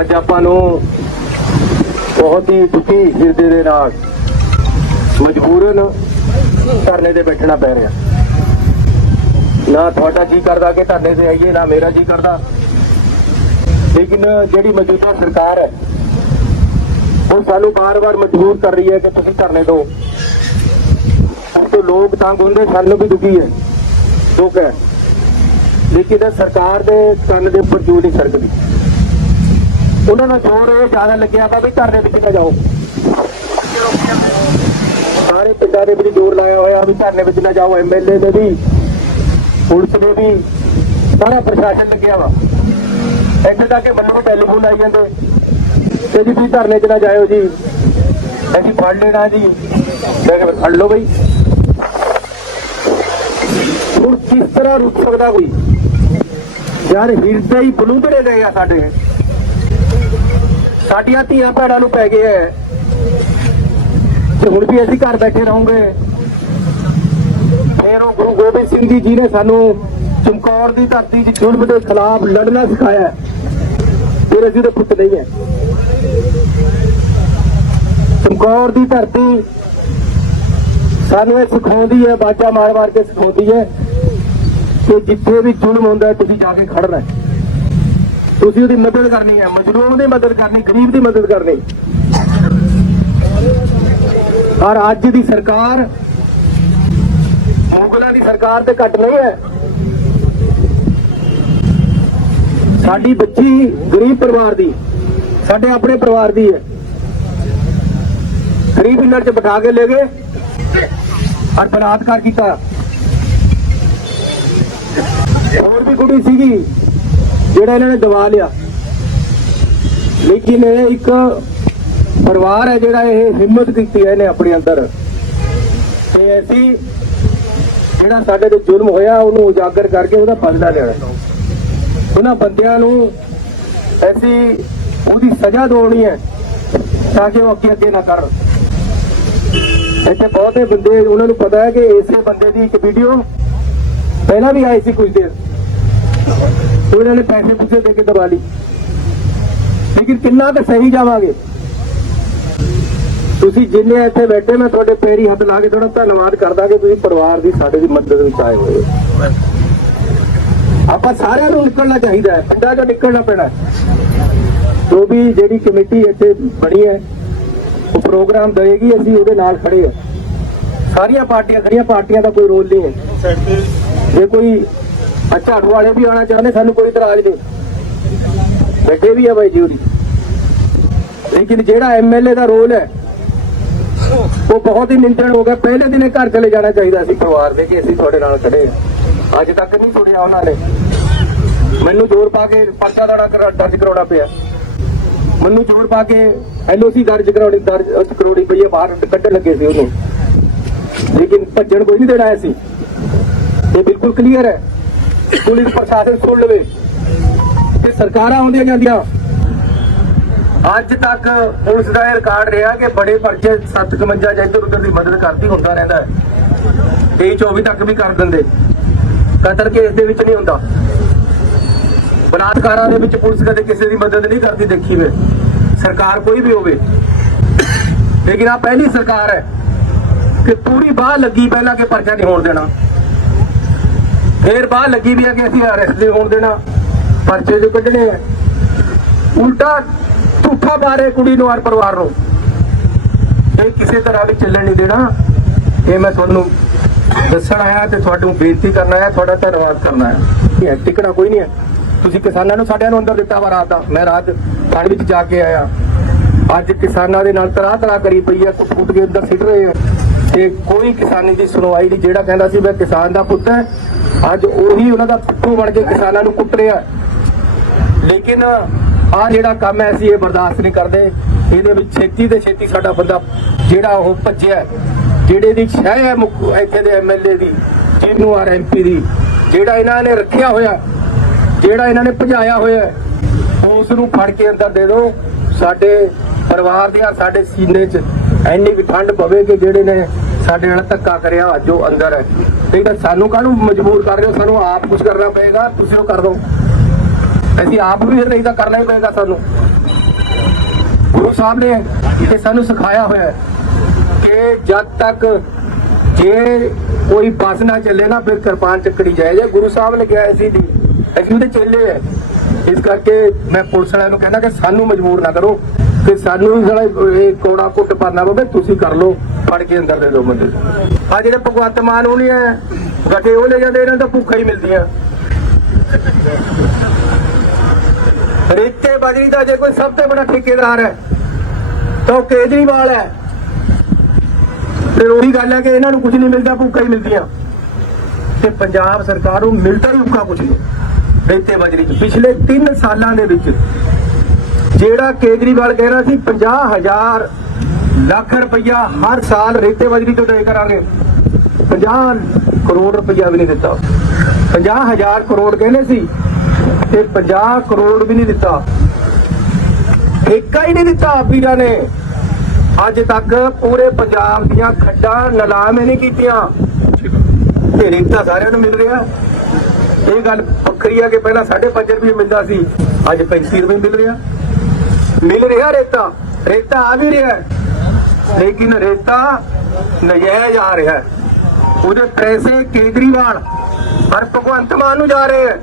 ਅੱਜ ਆਪਾਂ ਨੂੰ ਬਹੁਤ ਹੀ ਦੁਖੀ ਹਿਰਦੇ ਦੇ ਨਾਲ ਮਜਬੂਰਨ ਧਰਨੇ ਤੇ ਬੈਠਣਾ ਪੈ ਰਿਹਾ। ਨਾ ਤੁਹਾਡਾ ਜੀ ਕਰਦਾ ਕਿ ਧਰਨੇ ਤੇ ਆਈਏ, ਨਾ ਮੇਰਾ ਜੀ ਕਰਦਾ। ਲੇਕਿਨ ਜਿਹੜੀ ਮੌਜੂਦਾ ਸਰਕਾਰ ਹੈ, ਉਹ ਸਾਨੂੰ ਬਾਰ-ਬਾਰ ਮਜਬੂਰ ਕਰ ਰਹੀ ਹੈ ਕਿ ਤੁਸੀਂ ਧਰਨੇ ਦਿਓ। ਉਸ ਤੋਂ ਲੋਕ ਤੰਗ ਹੁੰਦੇ, ਸਾਨੂੰ ਵੀ ਦੁਖੀ ਹੈ, ਦੁੱਖ ਹੈ। ਲੇਕਿਨ ਸਰਕਾਰ ਦੇ ਕੰਨ ਦੇ ਉੱਪਰ ਜੂ ਨਹੀਂ ਸਰਕਦੀ। ਉਹਨਾਂ ਨੂੰ ਜ਼ੋਰ ਇਹ ਜ਼ਿਆਦਾ ਲੱਗਿਆ ਵਾ ਵੀ ਧਰਨੇ ਵਿੱਚ ਨਾ ਜਾਓ। ਸਾਰੇ ਪਿੰਡਾਂ ਦੇ ਵਿੱਚ ਜ਼ੋਰ ਲਾਇਆ ਹੋਇਆ ਵੀ ਧਰਨੇ ਵਿੱਚ ਨਾ ਜਾਓ ਐਮਐਲਏ ਨੇ ਵੀ, ਪੁਲਿਸ ਨੇ ਵੀ, ਸਾਰਾ ਪ੍ਰਸ਼ਾਸਨ ਲੱਗਿਆ ਵਾ। ਇੱਥੇ ਤੱਕ ਕਿ ਮੈਨੂੰ ਟੈਲੀਫੋਨ ਲਾਈ ਜਾਂਦੇ ਤੇ ਜੀ ਤੁਸੀਂ ਧਰਨੇ 'ਚ ਨਾ ਜਾਇਓ ਜੀ। ਅਸੀਂ ਫੜ ਲੈਣਾ ਜੀ। ਮੈਂ ਕਿਹਾ ਫੜ ਲਓ ਬਈ। ਹੁਣ ਕਿਸ ਤਰ੍ਹਾਂ ਰੁਕ ਸਕਦਾ ਕੋਈ? ਯਾਰ ਹਿਰਦੇ ਹੀ ਬਲੂੰਦੜੇ ਗਏ ਆ ਸਾਡੇ। ਸਾਡੀਆਂ ਧੀਆਂ ਭੈਣਾਂ ਨੂੰ ਪੈ ਗਏ ਐ। ਤੇ ਹੁਣ ਵੀ ਅਸੀਂ ਘਰ ਬੈਠੇ ਰਹੋਗੇ। ਫਿਰ ਉਹ ਗੁਰੂ ਗੋਬਿੰਦ ਸਿੰਘ ਜੀ ਜੀ ਨੇ ਸਾਨੂੰ ਚਮਕੌਰ ਦੀ ਧਰਤੀ 'ਚ ਜ਼ੁਲਮ ਦੇ ਖਿਲਾਫ ਲੜਨਾ ਸਿਖਾਇਆ, ਫਿਰ ਅਸੀਂ ਤਾਂ ਪੁੱਤ ਨਹੀਂ ਹੈ ਚਮਕੌਰ ਦੀ ਧਰਤੀ ਸਾਨੂੰ ਇਹ ਸਿਖਾਉਂਦੀ ਹੈ ਬਾਜਾ ਮਾਰ ਮਾਰ ਕੇ ਸਿਖਾਉਂਦੀ ਹੈ ਕਿ ਜਿੱਥੇ ਵੀ ਜ਼ੁਲਮ ਹੁੰਦਾ, ਤੁਸੀਂ ਜਾ ਕੇ ਖੜਨਾ ਹੈ ਤੁਸੀਂ ਉਹਦੀ ਮਦਦ ਕਰਨੀ ਹੈ ਮਜ਼ਲੂਮ ਦੀ ਮਦਦ ਕਰਨੀ, ਗਰੀਬ ਦੀ ਮਦਦ ਕਰਨੀ। ਔਰ ਅੱਜ ਦੀ ਸਰਕਾਰ, ਮੁਗਲਾਂ ਦੀ ਸਰਕਾਰ ਤੇ ਘੱਟ ਨਹੀਂ ਹੈ। ਸਾਡੀ ਬੱਚੀ ਗਰੀਬ ਪਰਿਵਾਰ ਦੀ, ਸਾਡੇ ਆਪਣੇ ਪਰਿਵਾਰ ਦੀ ਹੈ। ਗਰੀਬ ਇਹਨਾਂ ਚ ਬਿਠਾ ਕੇ ਲੈ ਗਏ ਔਰ ਬਲਾਤਕਾਰ ਕੀਤਾ। ਹੋਰ ਵੀ ਕੁੜੀ ਸੀਗੀ। ਜਿਹੜਾ ਇਹਨਾਂ ਨੇ ਦਬਾ ਲਿਆ। ਲੇਕਿਨ ਇਹ ਇੱਕ ਪਰਿਵਾਰ ਹੈ ਜਿਹੜਾ ਇਹ ਹਿੰਮਤ ਕੀਤੀ ਹੈ ਇਹਨੇ ਆਪਣੇ ਅੰਦਰ। ਤੇ ਅਸੀਂ ਜਿਹੜਾ ਸਾਡੇ ਤੇ ਜ਼ੁਲਮ ਹੋਇਆ, ਉਹਨੂੰ ਉਜਾਗਰ ਕਰਕੇ ਉਹਦਾ ਬਦਲਾ ਲੈਣਾ ਉਹਨਾਂ ਬੰਦਿਆਂ ਨੂੰ ਐਸੀ ਉਹਦੀ ਸਜ਼ਾ ਦਿਵਾਉਣੀ ਹੈ, ਤਾਂ ਕਿ ਉਹ ਅੱਗੇ ਅੱਗੇ ਨਾ ਕਰਨ ਇੱਥੇ ਬਹੁਤੇ ਬੰਦੇ, ਉਹਨਾਂ ਨੂੰ ਪਤਾ ਹੈ ਕਿ ਇਸੇ ਬੰਦੇ ਦੀ ਇੱਕ ਵੀਡੀਓ ਪਹਿਲਾਂ ਵੀ ਆਈ ਸੀ ਕੁਝ ਦੇਰ। ਉਹਨਾਂ ਨੇ ਪੈਸੇ ਪੁੱਛੇ ਦੇ ਕੇ ਦਬਾ ਲਈ ਲੇਕਿਨ ਕਿੰਨਾ ਕੁ ਸਹੀ ਜਾਵਾਂਗੇ? ਤੁਸੀਂ ਜਿੰਨੇ ਇੱਥੇ ਬੈਠੇ, ਮੈਂ ਤੁਹਾਡੇ ਪੈਰੀ ਹੱਥ ਲਾ ਕੇ ਤੁਹਾਡਾ ਧੰਨਵਾਦ ਕਰਦਾ ਕਿ ਤੁਸੀਂ ਪਰਿਵਾਰ ਦੀ ਸਾਡੇ ਦੀ ਮਦਦ ਵਿੱਚ ਆਏ ਹੋਏ ਆਪਾਂ ਸਾਰਿਆਂ ਨੂੰ ਨਿਕਲਣਾ ਚਾਹੀਦਾ ਹੈ, ਪਿੰਡਾਂ ਚੋਂ ਨਿਕਲਣਾ ਪੈਣਾ ਜੋ ਵੀ ਜਿਹੜੀ ਕਮੇਟੀ ਇੱਥੇ ਬਣੀ ਹੈ, ਉਹ ਪ੍ਰੋਗਰਾਮ ਦੇਗੀ ਅਸੀਂ ਉਹਦੇ ਨਾਲ ਖੜੇ ਹਾਂ। ਸਾਰੀਆਂ ਪਾਰਟੀਆਂ ਖੜੀਆਂ ਪਾਰਟੀਆਂ ਦਾ ਕੋਈ ਰੋਲ ਨਹੀਂ ਹੈ। ਜੇ ਕੋਈ ਆ ਝਾੜੂ ਵਾਲੇ ਵੀ ਆਉਣਾ ਚਾਹੁੰਦੇ, ਸਾਨੂੰ ਕੋਈ ਇਤਰਾਜ਼ ਨਹੀਂ। ਬੈਠੇ ਵੀ ਆ ਬਾਈ ਜੀ ਲੇਕਿਨ ਜਿਹੜਾ ਐਮਐਲਏ ਦਾ ਰੋਲ ਹੈ, ਉਹ ਬਹੁਤ ਹੀ ਨਿੰਦਣ ਹੋ ਗਿਆ। ਪਹਿਲੇ ਦਿਨੇ ਘਰ ਚਲੇ ਜਾਣਾ ਚਾਹੀਦਾ ਸੀ ਪਰਿਵਾਰ ਦੇ ਕਿ ਅਸੀਂ ਤੁਹਾਡੇ ਨਾਲ ਖੜੇ ਅੱਜ ਤੱਕ ਨਹੀਂ ਸੁਣਿਆ ਉਹਨਾਂ ਨੇ। ਮੈਨੂੰ ਜ਼ੋਰ ਪਾ ਕੇ ਪਰਚਾ ਦੜਾ ਦਰਜ ਕਰਾਉਣਾ ਪਿਆ। ਮੈਨੂੰ ਜ਼ੋਰ ਪਾ ਕੇ ਐਲਓਸੀ ਦਰਜ ਕਰਾਉਣੀ ਦਰਜ ਉਹ 'ਚ ਕਰੋੜੀ ਪਈ ਬਾਹਰ ਕੱਢਣ ਲੱਗੇ ਸੀ ਉਹਨੂੰ। ਲੇਕਿਨ ਭੱਜਣ ਕੋਈ ਨਹੀਂ ਦੇਣਾ ਆਇਆ ਸੀ। ਇਹ ਬਿਲਕੁਲ ਕਲੀਅਰ ਹੈ। ਪੁਲਿਸ ਪ੍ਰਸ਼ਾਸਨ ਸੁਣ ਲਵੇ ਕਿ ਸਰਕਾਰਾਂ ਆਉਂਦੀਆਂ ਜਾਂਦੀਆਂ। ਅੱਜ ਤੱਕ ਪੁਲਿਸ ਦਾ ਇਹ ਰਿਕਾਰਡ ਰਿਹਾ ਕਿ ਬੜੇ ਪਰਚੇ 751 ਜਾਂ ਇੱਧਰ ਉੱਧਰ ਦੀ ਮਦਦ ਕਰਦੀ ਹੁੰਦਾ ਰਹਿੰਦਾ ਹੈ। 23 24 ਤੱਕ ਵੀ ਕਰ ਦਿੰਦੇ। ਕਤਲ ਕੇਸ ਦੇ ਵਿੱਚ ਨਹੀਂ ਹੁੰਦਾ। ਬਲਾਤਕਾਰਾਂ ਦੇ ਵਿੱਚ ਪੁਲਿਸ ਕਦੇ ਕਿਸੇ ਦੀ ਮਦਦ ਨਹੀਂ ਕਰਦੀ ਦੇਖੀ ਵੇ ਸਰਕਾਰ ਕੋਈ ਵੀ ਹੋਵੇ। ਲੇਕਿਨ ਆ ਪਹਿਲੀ ਸਰਕਾਰ ਹੈ ਕਿ ਪੂਰੀ ਬਾਹ ਲੱਗੀ ਪਹਿਲਾਂ ਕਿ ਪਰਚਾ ਨਹੀਂ ਹੋਣ ਦੇਣਾ। ਫੇਰ ਬਾਹ ਲੱਗੀ ਵੀ ਆ ਕਿ ਅਸੀਂ ਅਰੈਸਟ ਨਹੀਂ ਹੋਣ ਦੇਣਾ ਪਰਚੇ ਜੋ ਕੱਢਣੇ ਆ। ਉਲਟਾ ਝੂਠਾ ਮਾਰੇ ਕੁੜੀ ਨੂੰ ਔਰ ਪਰਿਵਾਰ ਨੂੰ। ਇਹ ਕਿਸੇ ਤਰ੍ਹਾਂ ਵੀ ਚੱਲਣ ਨਹੀਂ ਦੇਣਾ। ਇਹ ਮੈਂ ਤੁਹਾਨੂੰ ਦੱਸਣ ਆਇਆ ਤੇ ਤੁਹਾਨੂੰ ਬੇਨਤੀ ਕਰਨਾ ਆਇਆ ਤੁਹਾਡਾ ਧੰਨਵਾਦ ਕਰਨਾ ਹੈ ਇਹ ਹੈ, ਟਿਕਣਾ ਕੋਈ ਨਹੀਂ ਹੈ। ਤੁਸੀਂ ਕਿਸਾਨਾਂ ਨੂੰ ਸਾਡਿਆਂ ਨੂੰ ਅੰਦਰ ਦਿੱਤਾ ਵਾ ਰਾਤ ਦਾ। ਮੈਂ ਰਾਤ ਥਾਣ ਵਿੱਚ ਜਾ ਕੇ ਆਇਆ। ਅੱਜ ਕਿਸਾਨਾਂ ਦੇ ਨਾਲ ਤਰਾ ਤਰਾ ਕਰੀ ਪਈ ਹੈ ਕੁੱਟ ਕੁੱਟ ਕੇ ਅੰਦਰ ਸਿੱਟ ਰਹੇ ਆ। ਤੇ ਕੋਈ ਕਿਸਾਨੀ ਦੀ ਸੁਣਵਾਈ ਨਹੀਂ। ਜਿਹੜਾ ਕਹਿੰਦਾ ਸੀ ਮੈਂ ਕਿਸਾਨ ਦਾ ਪੁੱਤ ਹੈ, ਅੱਜ ਉਹੀ ਉਹਨਾਂ ਦਾ ਪਿੱਠੂ ਬਣ ਕੇ ਕਿਸਾਨਾਂ ਨੂੰ ਕੁੱਟ ਰਿਹਾ। ਲੇਕਿਨ ਆ ਜਿਹੜਾ ਕੰਮ ਹੈ, ਅਸੀਂ ਇਹ ਬਰਦਾਸ਼ਤ ਨਹੀਂ ਕਰਦੇ। ਇਹਦੇ ਵਿੱਚ ਛੇਤੀ ਤੇ ਛੇਤੀ ਸਾਡਾ ਬੰਦਾ ਜਿਹੜਾ ਉਹ ਭੱਜਿਆ ਜਿਹੜੇ ਦੀ ਸ਼ਹਿ ਹੈ ਮੁੱਖ- ਇੱਥੇ ਦੇ ਐਮਐਲਏ ਦੀ, ਜਿਹਨੂੰ ਆਰ ਐਮਪੀ ਦੀ, ਜਿਹੜਾ ਇਹਨਾਂ ਨੇ ਰੱਖਿਆ ਹੋਇਆ, ਜਿਹੜਾ ਇਹਨਾਂ ਨੇ ਭਜਾਇਆ ਹੋਇਆ ਉਸ ਨੂੰ ਫੜ ਕੇ ਅੰਦਰ ਦੇ ਦਿਓ। ਸਾਡੇ ਪਰਿਵਾਰ ਦੀਆਂ, ਸਾਡੇ ਸੀਨੇ 'ਚ ਐਨੀ ਵੀ ਠੰਡ ਪਵੇ ਕਿ ਜਿਹੜੇ ਨੇ ਸਾਡੇ ਨਾਲ ਧੱਕਾ ਕਰਿਆ ਅੱਜ ਅੰਦਰ ਹੈ। ਨਹੀਂ ਤਾਂ ਸਾਨੂੰ ਕਾਹਨੂੰ ਮਜਬੂਰ ਕਰ ਰਹੇ ਹੋ? ਸਾਨੂੰ ਆਪ ਕੁਝ ਕਰਨਾ ਪਏਗਾ, ਤੁਸੀਂ ਉਹ ਕਰ ਦਿਓ ਅਸੀਂ ਆਪ ਵੀ ਫਿਰ ਨਹੀਂ ਤਾਂ ਕਰਨਾ ਹੀ ਪਏਗਾ ਸਾਨੂੰ। ਗੁਰੂ ਸਾਹਿਬ ਨੇ ਇਹ ਸਾਨੂੰ ਸਿਖਾਇਆ ਹੋਇਆ ਹੈ ਕਿ ਜਦ ਤੱਕ ਜੇ ਕੋਈ ਬੱਸ ਨਾ ਚੱਲੇ ਨਾ, ਫਿਰ ਕਿਰਪਾਨ ਚੱਕੜੀ ਜਾਏ ਜੇ ਗੁਰੂ ਸਾਹਿਬ ਨੇ ਕਿਹਾ ਸੀ ਦੀ ਅਸੀਂ ਉਹਦੇ ਚੱਲੇ ਆ ਇਸ ਕਰਕੇ ਮੈਂ ਪੁਲਿਸ ਵਾਲਿਆਂ ਨੂੰ ਕਹਿੰਦਾ ਕਿ ਸਾਨੂੰ ਮਜਬੂਰ ਨਾ ਕਰੋ। ਕਿ ਸਾਨੂੰ ਵੀ ਸਾਲਾ ਇਹ ਕੋੜਾ ਕੁੱਟ ਪਾਣਾ ਪਵੇ, ਤੁਸੀਂ ਕਰ ਲਓ। ਫੜ ਕੇ ਅੰਦਰ ਦੇ ਦੋ ਬੰਦੇ। ਆ ਜਿਹੜੇ ਭਗਵੰਤ ਮਾਨ ਹੋਣੀ ਹੈ ਗੱਟੇ ਉਹ ਲੈ ਜਾਂਦੇ, ਇਹਨਾਂ ਤਾਂ ਭੁੱਖਾ ਹੀ ਮਿਲਦੀਆਂ। ਰੇਤੇ ਬਜਰੀ ਦਾ ਜੇ ਕੋਈ ਸਭ ਤੋਂ ਬੜਾ ਠੇਕੇਦਾਰ ਹੈ, ਤਾਂ ਉਹ ਕੇਜਰੀਵਾਲ ਹੈ। ਫਿਰ ਉਹੀ ਗੱਲ ਹੈ ਕਿ ਇਹਨਾਂ ਨੂੰ ਕੁਝ ਨਹੀਂ ਮਿਲਦਾ, ਭੁੱਖਾ ਹੀ ਮਿਲਦੀਆਂ। ਤੇ ਪੰਜਾਬ ਸਰਕਾਰ ਨੂੰ ਮਿਲਦਾ ਹੀ ਭੁੱਖਾ ਕੁਝ ਨਹੀਂ। ਰੇਤੇ ਬਜਰੀ ਪਿਛਲੇ 3 ਸਾਲਾਂ ਦੇ ਵਿੱਚ ਜਿਹੜਾ ਕੇਜਰੀਵਾਲ ਕਹਿ ਰਿਹਾ ਸੀ 50000 ਲੱਖ ਰੁਪਈਆ ਹਰ ਸਾਲ ਰੇਤੇ ਬਜਰੀ ਤੋਂ ਦੇ ਕਰਾਂਗੇ 50 ਕਰੋੜ ਰੁਪਇਆ ਵੀ ਨਹੀਂ ਦਿੱਤਾ। 50000 ਕਰੋੜ ਕਹਿੰਦੇ ਸੀ ਤੇ 50 ਕਰੋੜ ਵੀ ਨਹੀਂ ਦਿੱਤਾ। ਠੇਕਾ ਹੀ ਨਹੀਂ ਦਿੱਤਾ ਵੀਰਾਂ ਨੇ। ਅੱਜ ਤੱਕ ਪੂਰੇ ਪੰਜਾਬ ਦੀਆਂ ਖੱਡਾਂ ਨਿਲਾਮ ਨਹੀਂ ਕੀਤੀਆਂ। ਤੇ ਰੇਤਾ ਸਾਰਿਆਂ ਨੂੰ ਮਿਲ ਰਿਹਾ। ਇਹ ਗੱਲ ਵੱਖਰੀ ਆ ਕਿ ਪਹਿਲਾਂ 5.5 ਰੁਪਏ ਮਿਲਦਾ ਸੀ, ਅੱਜ 35 ਰੁਪਏ ਮਿਲ ਰਿਹਾ। ਮਿਲ ਰਿਹਾ ਰੇਤਾ। ਰੇਤਾ ਆ ਵੀ ਰਿਹਾ। ਲੇਕਿਨ ਰੇਤਾ ਨਜਾਇਜ਼ ਆ ਰਿਹਾ ਹੈ। ਉਹਦੇ ਪੈਸੇ ਕੇਜਰੀਵਾਲ ਹਰ ਭਗਵੰਤ ਮਾਨ ਨੂੰ ਜਾ ਰਹੇ ਹੈ।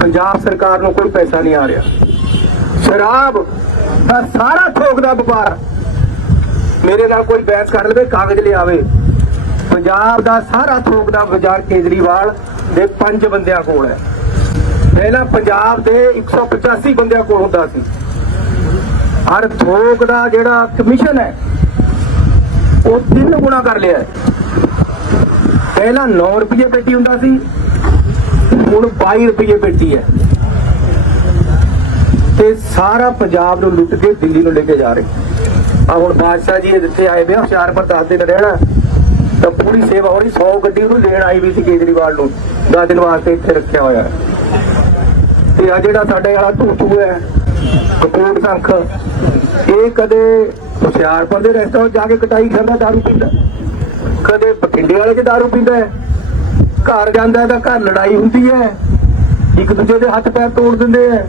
ਪੰਜਾਬ ਸਰਕਾਰ ਨੂੰ ਕੋਈ ਪੈਸਾ ਨਹੀਂ ਆ ਰਿਹਾ। ਸ਼ਰਾਬ ਦਾ ਸਾਰਾ ਥੋਕ ਦਾ ਵਪਾਰ ਮੇਰੇ ਨਾਲ ਕੋਈ ਬਹਿਸ ਕਰ ਲਵੇ, ਕਾਗਜ਼ ਲਿਆਵੇ। ਪੰਜਾਬ ਦਾ ਸਾਰਾ ਥੋਕ ਦਾ ਬਾਜ਼ਾਰ ਕੇਜਰੀਵਾਲ ਦੇ ਪੰਜ ਬੰਦਿਆਂ ਕੋਲ ਹੈ। ਪਹਿਲਾਂ ਪੰਜਾਬ ਦੇ 185 ਬੰਦਿਆਂ ਕੋਲ ਹੁੰਦਾ ਸੀ। ਹਰ ਥੋਕ ਦਾ ਜਿਹੜਾ ਕਮਿਸ਼ਨ ਹੈ ਉਹ ਤਿੰਨ ਗੁਣਾ ਕਰ ਲਿਆ। ਪਹਿਲਾਂ 9 ਰੁਪਏ ਪੇਟੀ ਹੁੰਦਾ ਸੀ, ਹੁਣ 22 ਰੁਪਏ ਪੇਟੀ ਹੈ। ਤੇ ਸਾਰਾ ਪੰਜਾਬ ਨੂੰ ਲੁੱਟ ਕੇ ਦਿੱਲੀ ਨੂੰ ਲੈ ਕੇ ਜਾ ਰਹੇ। ਆ ਹੁਣ ਬਾਦਸ਼ਾਹ ਜੀ ਇੱਥੇ ਆਏ ਵੇ ਹੁਸ਼ਿਆਰਪੁਰ 10 ਦਿਨ ਰਹਿਣਾ। ਤਾਂ ਪੂਰੀ ਸੇਵਾ ਹੋ ਰਹੀ 100 ਗੱਡੀ ਉਹਨੂੰ ਲੈਣ ਆਈ ਵੀ ਸੀ ਕੇਜਰੀਵਾਲ ਨੂੰ 10 ਦਿਨ ਵਾਸਤੇ ਇੱਥੇ ਰੱਖਿਆ ਹੋਇਆ ਤੇ ਆ ਜਿਹੜਾ ਸਾਡੇ ਵਾਲਾ ਧੂਤੂ ਹੈ ਕਪੂਰ ਸੰਖ ਇਹ ਕਦੇ ਹੁਸ਼ਿਆਰਪੁਰ ਦੇ ਰੈਸਟੋਰੈਂਟ ਜਾ ਕੇ ਕਟਾਈ ਖਾਂਦਾ ਦਾਰੂ ਪੀਂਦਾ। ਕਦੇ ਬਠਿੰਡੇ ਵਾਲੇ 'ਚ ਦਾਰੂ ਪੀਂਦਾ ਹੈ। ਘਰ ਜਾਂਦਾ ਤਾਂ ਘਰ ਲੜਾਈ ਹੁੰਦੀ ਹੈ। ਇੱਕ ਦੂਜੇ ਦੇ ਹੱਥ ਪੈਰ ਤੋੜ ਦਿੰਦੇ ਹੈ।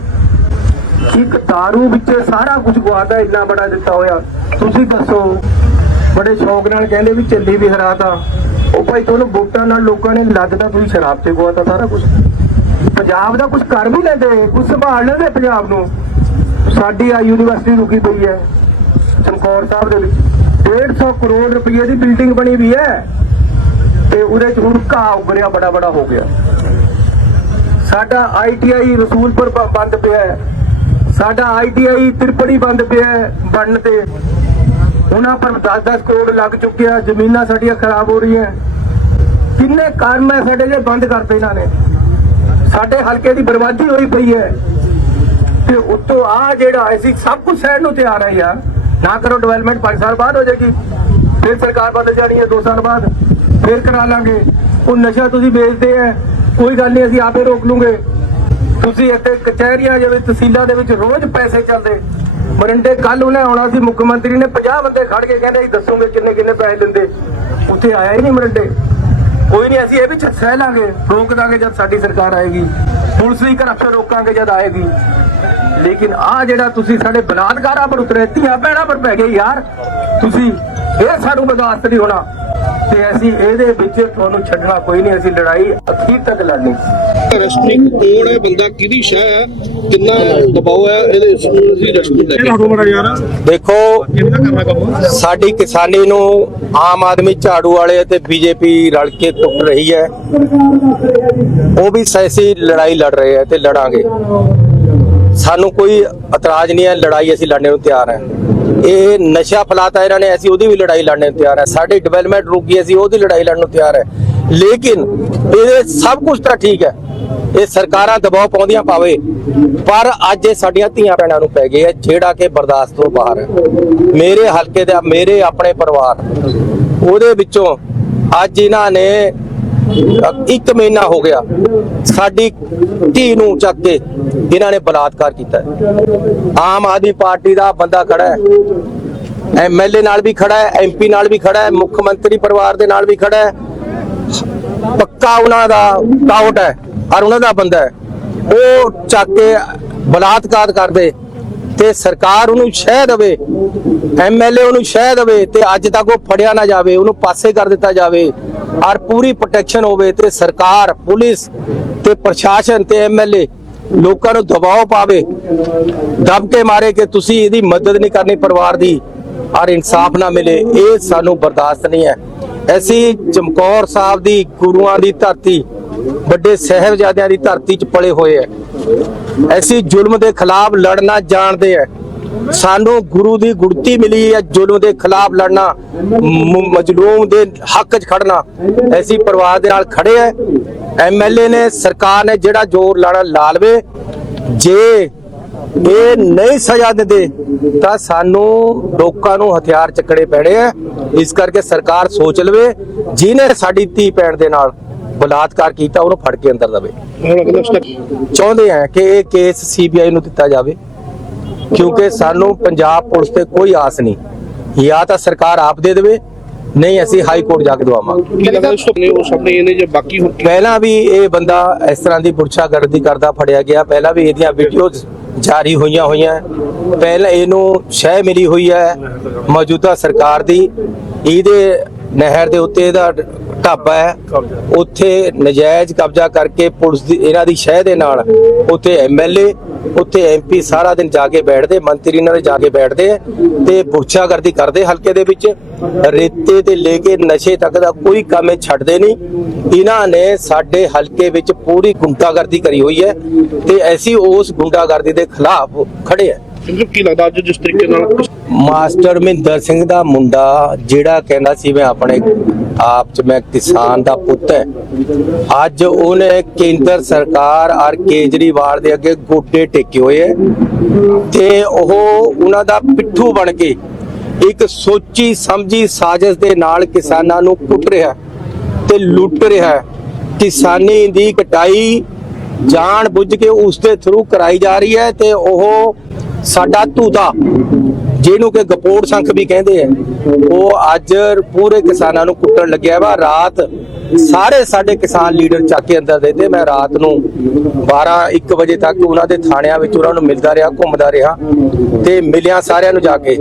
ਇੱਕ ਦਾਰੂ ਵਿੱਚ ਸਾਰਾ ਕੁਝ ਗਵਾਤਾ ਇੰਨਾ ਬੜਾ ਦਿੱਤਾ ਹੋਇਆ। ਤੁਸੀਂ ਦੱਸੋ, ਬੜੇ ਸ਼ੌਕ ਨਾਲ ਕਹਿੰਦੇ ਵੀ ਚੱਲੀ ਵੀ ਹਰਾਤਾ ਉਹ ਭਾਈ ਤੁਹਾਨੂੰ ਵੋਟਾਂ ਨਾਲ ਲੋਕਾਂ ਨੇ ਲੱਗਦਾ ਤੁਸੀਂ ਸ਼ਰਾਬ ਤੇ ਗਵਾਤਾ ਸਾਰਾ ਕੁਝ। ਪੰਜਾਬ ਦਾ ਕੁਝ ਕਰ ਵੀ ਲੈਂਦੇ, ਕੁਝ ਸੰਭਾਲ ਲੈਂਦੇ ਪੰਜਾਬ ਨੂੰ। ਸਾਡੀ ਆ ਯੂਨੀਵਰਸਿਟੀ ਰੁਕੀ ਪਈ ਹੈ। ਚਮਕੌਰ ਸਾਹਿਬ ਦੇ ਵਿੱਚ 150 ਕਰੋੜ ਰੁਪਏ ਦੀ ਬਿਲਡਿੰਗ ਬਣੀ ਵੀ ਹੈ ਤੇ ਉਹਦੇ ਚ ਹੁਣ ਘਾਹ ਉਗਰਿਆ ਬੜਾ ਬੜਾ ਹੋ ਗਿਆ। ਸਾਡਾ ਆਈਟੀਆਈ ਰਸੂਲਪੁਰ ਬੰਦ ਪਿਆ ਹੈ। ਸਾਡਾ ਆਈਟੀਆਈ ਤਿਰਪੜੀ ਬੰਦ ਪਿਆ ਹੈ ਬਣਨ ਤੇ। ਉਹਨਾਂ ਪਰ 10-10 ਕਰੋੜ ਲੱਗ ਚੁੱਕਿਆ, ਜ਼ਮੀਨਾਂ ਸਾਡੀਆਂ ਖਰਾਬ ਹੋ ਰਹੀਆਂ। ਕਿੰਨੇ ਕਾਰਨ ਹੈ ਸਾਡੇ ਜੇ ਬੰਦ ਕਰਤੇ ਇਹਨਾਂ ਨੇ? ਸਾਡੇ ਹਲਕੇ ਦੀ ਬਰਬਾਦੀ ਹੋਈ ਪਈ ਹੈ। ਤੇ ਉਤੋਂ ਆ ਜਿਹੜਾ ਅਸੀਂ ਸਭ ਕੁਝ ਸਹਿਣ ਨੂੰ ਤਿਆਰ ਹੈ ਯਾਰ। ਨਾ ਕਰੋ ਡਿਵੈਲਪਮੈਂਟ 5 ਸਾਲ ਬਾਅਦ ਹੋ ਜਾਏਗੀ। ਫਿਰ ਸਰਕਾਰ ਬਦਲ ਜਾਣੀ ਹੈ 2 ਸਾਲ ਬਾਅਦ। ਫਿਰ ਕਰਾ ਲਾਂਗੇ। ਉਹ ਨਸ਼ਾ ਤੁਸੀਂ ਵੇਚਦੇ ਐ ਕੋਈ ਗੱਲ ਨਹੀਂ, ਅਸੀਂ ਆਪੇ ਰੋਕ ਲੂਗੇ। ਤੁਸੀਂ ਇੱਥੇ ਕਚਹਿਰੀਆਂ ਜਿਵੇਂ ਤਹਿਸੀਲਾਂ ਦੇ ਵਿੱਚ ਰੋਜ਼ ਪੈਸੇ ਚੱਲਦੇ। ਮਰਿੰਡੇ ਕੱਲ ਉਹਨੇ ਆਉਣਾ ਸੀ, ਮੁੱਖ ਮੰਤਰੀ ਨੇ 50 ਬੰਦੇ ਖੜ ਕੇ ਕਹਿੰਦੇ ਦੱਸੋਗੇ ਕਿੰਨੇ ਕਿੰਨੇ ਪੈਸੇ ਦਿੰਦੇ ਉੱਥੇ ਆਇਆ ਹੀ ਨਹੀਂ ਮਰਿੰਡੇ। ਕੋਈ ਨਹੀਂ, ਅਸੀਂ ਇਹ ਵੀ ਛ- ਸਹਿ ਲਾਂਗੇ, ਰੋਕ ਦਾਂਗੇ ਜਦ ਸਾਡੀ ਸਰਕਾਰ ਆਏਗੀ। ਪੁਲਿਸ ਦੀ ਕਰਪਸ਼ਨ ਰੋਕਾਂਗੇ ਜਦ ਆਏਗੀ। ਲੇਕਿਨ ਆ ਜਿਹੜਾ ਤੁਸੀਂ ਸਾਡੇ ਬਲਾਤਕਾਰਾਂ ਪਰ ਉਤਰੇ ਧੀਆਂ ਭੈਣਾਂ ਪਰ ਪੈ ਗਏ ਯਾਰ। ਤੁਸੀਂ ਇਹ ਸਾਨੂੰ ਬਰਦਾਸ਼ਤ ਨਹੀਂ ਹੋਣਾ। ਤੇ ਅਸੀਂ ਇਹਦੇ ਵਿੱਚ ਤੁਹਾਨੂੰ ਛੱਡਣਾ ਕੋਈ ਨਹੀਂ ਅਸੀਂ ਲੜਾਈ ਅਖੀਰ ਤੱਕ ਲੜਨੀ ਰੈਸਟਰਿੰਗ ਕੌਣ ਹੈ? ਬੰਦਾ ਕਿਹਦੀ ਸ਼ਹਿ ਹੈ? ਕਿੰਨਾ ਦਬਾਅ ਹੈ? ਇਹਦੇ ਇਸ ਨੂੰ ਅਸੀਂ ਰੈਸਟਰਿੰਗ ਲੈ ਕੇ ਦੇਖੋ ਸਾਡੀ ਕਿਸਾਨੀ ਨੂੰ ਆਮ ਆਦਮੀ ਝਾੜੂ ਵਾਲੇ ਅਤੇ ਬੀਜੇਪੀ ਰਲ ਕੇ ਟੁੱਟ ਰਹੀ ਹੈ। ਉਹ ਵੀ ਸੈਸੀ ਲੜਾਈ ਲੜ ਰਹੇ ਹੈ ਤੇ ਲੜਾਂਗੇ। ਸਾਨੂੰ ਕੋਈ ਇਤਰਾਜ਼ ਨਹੀਂ ਹੈ, ਲੜਾਈ ਅਸੀਂ ਲੜਨੇ ਨੂੰ ਤਿਆਰ ਹੈ। ਇਹ ਨਸ਼ਾ ਫਲਾਤਾ ਇਹਨਾਂ ਨੇ, ਅਸੀਂ ਉਹਦੀ ਵੀ ਲੜਾਈ ਲੜਨੇ ਨੂੰ ਤਿਆਰ ਹੈ। ਸਾਡੀ ਡਿਵੈਲਪਮੈਂਟ ਰੁਕੀ ਅਸੀਂ ਉਹਦੀ ਲੜਾਈ ਲੜਨ ਨੂੰ ਤਿਆਰ ਹੈ। ਲੇਕਿਨ ਇਹਦੇ ਸਭ ਕੁਝ ਤਾਂ ਠੀਕ ਹੈ। ਇਹ ਸਰਕਾਰਾਂ ਦਬਾਅ ਪਾਉਂਦੀਆਂ ਪਾਵੇ ਪਰ ਅੱਜ ਇਹ ਸਾਡੀਆਂ ਧੀਆਂ ਭੈਣਾਂ ਨੂੰ ਪੈ ਗਏ ਹੈ, ਜਿਹੜਾ ਕਿ ਬਰਦਾਸ਼ਤ ਤੋਂ ਬਾਹਰ ਹੈ। ਮੇਰੇ ਹਲਕੇ ਦਾ, ਮੇਰੇ ਆਪਣੇ ਪਰਿਵਾਰ, ਉਹਦੇ ਵਿੱਚੋਂ ਅੱਜ ਇਹਨਾਂ ਨੇ ਇੱਕ ਮਹੀਨਾ ਹੋ ਗਿਆ। ਸਾਡੀ ਧੀ ਨੂੰ ਚੱਕ ਕੇ ਇਹਨਾਂ ਨੇ ਬਲਾਤਕਾਰ ਕੀਤਾ ਆਮ ਆਦਮੀ ਪਾਰਟੀ ਦਾ ਬੰਦਾ ਖੜਾ ਹੈ। ਐਮਐਲਏ ਨਾਲ ਵੀ ਖੜਾ ਹੈ ਐਮਪੀ ਨਾਲ ਵੀ ਖੜਾ ਹੈ, ਮੁੱਖ ਮੰਤਰੀ ਪਰਿਵਾਰ ਦੇ ਨਾਲ ਵੀ ਖੜਾ ਹੈ। ਪੱਕਾ ਉਹਨਾਂ ਦਾ ਟਾਊਟ ਹੈ ਔਰ ਉਹਨਾਂ ਦਾ ਬੰਦਾ ਹੈ। ਉਹ ਚੱਕ ਕੇ ਬਲਾਤਕਾਰ ਕਰਦੇ। ਤੇ ਸਰਕਾਰ ਉਹਨੂੰ ਸ਼ਹਿ ਦੇਵੇ ਐਮਐਲਏ ਉਹਨੂੰ ਸ਼ਹਿ ਦੇਵੇ ਤੇ ਅੱਜ ਤੱਕ ਉਹ ਫੜਿਆ ਨਾ ਜਾਵੇ, ਉਹਨੂੰ ਪਾਸੇ ਕਰ ਦਿੱਤਾ ਜਾਵੇ, ਔਰ ਪੂਰੀ ਪ੍ਰੋਟੈਕਸ਼ਨ ਹੋਵੇ ਤੇ ਸਰਕਾਰ, ਪੁਲਿਸ ਤੇ ਪ੍ਰਸ਼ਾਸਨ ਤੇ ਐਮਐਲਏ ਲੋਕਾਂ ਨੂੰ ਦਬਾਅ ਪਾਵੇ। ਦਬ ਕੇ ਮਾਰੇ ਕਿ ਤੁਸੀਂ ਇਹਦੀ ਮਦਦ ਨਹੀਂ ਕਰਨੀ ਪਰਿਵਾਰ ਦੀ, ਔਰ ਇਨਸਾਫ ਨਾ ਮਿਲੇ, ਇਹ ਸਾਨੂੰ ਬਰਦਾਸ਼ਤ ਨਹੀਂ ਹੈ। ਅਸੀਂ ਚਮਕੌਰ ਸਾਹਿਬ ਦੀ ਗੁਰੂਆਂ ਦੀ ਧਰਤੀ ਵੱਡੇ ਸਹਿਬਜ਼ਾਦਿਆਂ ਦੀ ਧਰਤੀ 'ਚ ਪਲੇ ਹੋਏ ਐ। ਅਸੀਂ ਜ਼ੁਲਮ ਦੇ ਖਿਲਾਫ ਲੜਨਾ ਜਾਣਦੇ ਐ। ਸਾਨੂੰ ਗੁਰੂ ਦੀ ਗੁਰਤੀ ਮਿਲੀ ਹੈ ਜ਼ੁਲਮ ਦੇ ਖਿਲਾਫ ਲੜਨਾ ਮਜ਼ਲੂਮ ਦੇ ਹੱਕ 'ਚ ਖੜਨਾ। ਅਸੀਂ ਪਰਿਵਾਰ ਦੇ ਨਾਲ ਖੜੇ ਐ। ਐਮਐਲਏ ਨੇ, ਸਰਕਾਰ ਨੇ ਜਿਹੜਾ ਜ਼ੋਰ ਲਾਣਾ, ਲਾ ਲਵੇ। ਜੇ ਇਹ ਨਹੀਂ ਸਜ਼ਾ ਦਿੰਦੇ, ਤਾਂ ਸਾਨੂੰ ਲੋਕਾਂ ਨੂੰ ਹਥਿਆਰ ਚੱਕਣੇ ਪੈਣੇ ਆ ਇਸ ਕਰਕੇ ਸਰਕਾਰ ਸੋਚ ਲਵੇ, ਜਿਹਨੇ ਸਾਡੀ ਧੀ ਭੈਣ ਦੇ ਨਾਲ। ਬਲਾਤਕਾਰ ਕੀਤਾ, ਉਹਨੂੰ ਫੜ ਕੇ ਅੰਦਰ ਦਵੇ ਚਾਹੁੰਦੇ ਆ ਕਿ ਇਹ ਕੇਸ ਸੀਬੀਆਈ ਨੂੰ ਦਿੱਤਾ ਜਾਵੇ, ਕਿਉਂਕਿ ਸਾਨੂੰ ਪੰਜਾਬ ਪੁਲਿਸ ਤੇ ਕੋਈ ਆਸ ਨਹੀਂ। ਜਾਂ ਤਾਂ ਸਰਕਾਰ ਆਪ ਦੇ ਦੇਵੇ, ਨਹੀਂ ਅਸੀਂ ਹਾਈ ਕੋਰਟ ਜਾ ਕੇ ਦਵਾਵਾਂਗੇ। ਪਹਿਲਾਂ ਵੀ ਇਹ ਬੰਦਾ ਇਸ ਤਰ੍ਹਾਂ ਦੀ ਬੁਰਛਾਗਰਦੀ ਕਰਦਾ ਫੜਿਆ ਗਿਆ। ਪਹਿਲਾਂ ਵੀ ਇਹਦੀਆਂ ਵੀਡੀਓਜ਼ ਜਾਰੀ ਹੋਈਆਂ ਹੋਈਆਂ। ਪਹਿਲਾਂ ਇਹਨੂੰ ਸ਼ਹਿ ਮਿਲੀ ਹੋਈ ਹੈ ਮੌਜੂਦਾ ਸਰਕਾਰ ਦੀ। ਇਹਦੇ ਨਹਿਰ ਦੇ ਉੱਤੇ ਇਹਦਾ ਢਾਬਾ ਹੈ। ਉੱਥੇ ਨਜਾਇਜ਼ ਕਬਜ਼ਾ ਕਰਕੇ ਪੁਲਿਸ ਦੀ ਇਹਨਾਂ ਦੀ ਸ਼ਹਿ ਦੇ ਨਾਲ ਉੱਥੇ ਐਮਐਲਏ ਉੱਥੇ ਐਮਪੀ ਸਾਰਾ ਦਿਨ ਜਾ ਕੇ ਬੈਠਦੇ ਮੰਤਰੀ ਇਹਨਾਂ ਦੇ ਜਾ ਕੇ ਬੈਠਦੇ ਆ ਤੇ ਬੁਰਛਾਗਰਦੀ ਕਰਦੇ ਹਲਕੇ ਦੇ ਵਿੱਚ। ਰੇਤੇ ਤੇ ਲੈ ਕੇ ਨਸ਼ੇ ਤੱਕ ਦਾ ਕੋਈ ਕੰਮ ਇਹ ਛੱਡਦੇ ਨਹੀਂ। ਇਹਨਾਂ ਨੇ ਸਾਡੇ ਹਲਕੇ ਵਿੱਚ ਪੂਰੀ ਗੁੰਡਾਗਰਦੀ ਕਰੀ ਹੋਈ ਹੈ ਤੇ ਅਸੀਂ ਉਸ ਗੁੰਡਾਗਰਦੀ ਦੇ ਖਿਲਾਫ ਖੜੇ ਆ ਕਿਉਂਕਿ ਕੀ ਲੱਗਦਾ ਅੱਜ ਜਿਸ ਤਰੀਕੇ ਨਾਲ ਮਾਸਟਰ ਮਹਿੰਦਰ ਸਿੰਘ ਦਾ ਮੁੰਡਾ ਜਿਹੜਾ ਕਹਿੰਦਾ ਸੀ ਮੈਂ ਆਪਣੇ ਆਪ ਚ ਮੈਂ ਕਿਸਾਨ ਦਾ ਪੁੱਤ ਹੈ। ਅੱਜ ਉਹਨੇ ਕੇਂਦਰ ਸਰਕਾਰ ਔਰ ਕੇਜਰੀਵਾਲ ਦੇ ਅੱਗੇ ਗੋਡੇ ਟੇਕੇ ਹੋਏ ਹੈ ਤੇ ਉਹ ਉਹਨਾਂ ਦਾ ਪਿੱਠੂ ਬਣ ਕੇ ਇੱਕ ਸੋਚੀ ਸਮਝੀ ਸਾਜ਼ਿਸ਼ ਦੇ ਨਾਲ ਕਿਸਾਨਾਂ ਨੂੰ ਕੁੱਟ ਰਿਹਾ ਤੇ ਲੁੱਟ ਰਿਹਾ ਕਿਸਾਨੀ ਦੀ ਕਟਾਈ ਜਾਣ ਬੁੱਝ ਕੇ ਉਸ ਦੇ ਥਰੂ ਕਰਾਈ ਜਾ ਰਹੀ ਹੈ ਤੇ ਉਹ ਸਾਡਾ ਧੂਤਾ ਜਿਹਨੂੰ ਕਿ ਗਪੋੜ ਸੰਖ ਵੀ ਕਹਿੰਦੇ ਆ, ਉਹ ਅੱਜ ਪੂਰੇ ਕਿਸਾਨਾਂ ਨੂੰ ਕੁੱਟਣ ਲੱਗਿਆ ਵਾ। ਰਾਤ ਸਾਰੇ ਸਾਡੇ ਕਿਸਾਨ ਲੀਡਰ ਚੱਕ ਕੇ ਅੰਦਰ ਦੇ ਤੇ ਮੈਂ ਰਾਤ ਨੂੰ 12 1 ਵਜੇ ਤੱਕ ਉਹਨਾਂ ਦੇ ਥਾਣਿਆਂ ਵਿੱਚ ਉਹਨਾਂ ਨੂੰ ਮਿਲਦਾ ਰਿਹਾ, ਘੁੰਮਦਾ ਰਿਹਾ ਤੇ ਮਿਲਿਆ ਸਾਰਿਆਂ ਨੂੰ ਜਾ ਕੇ।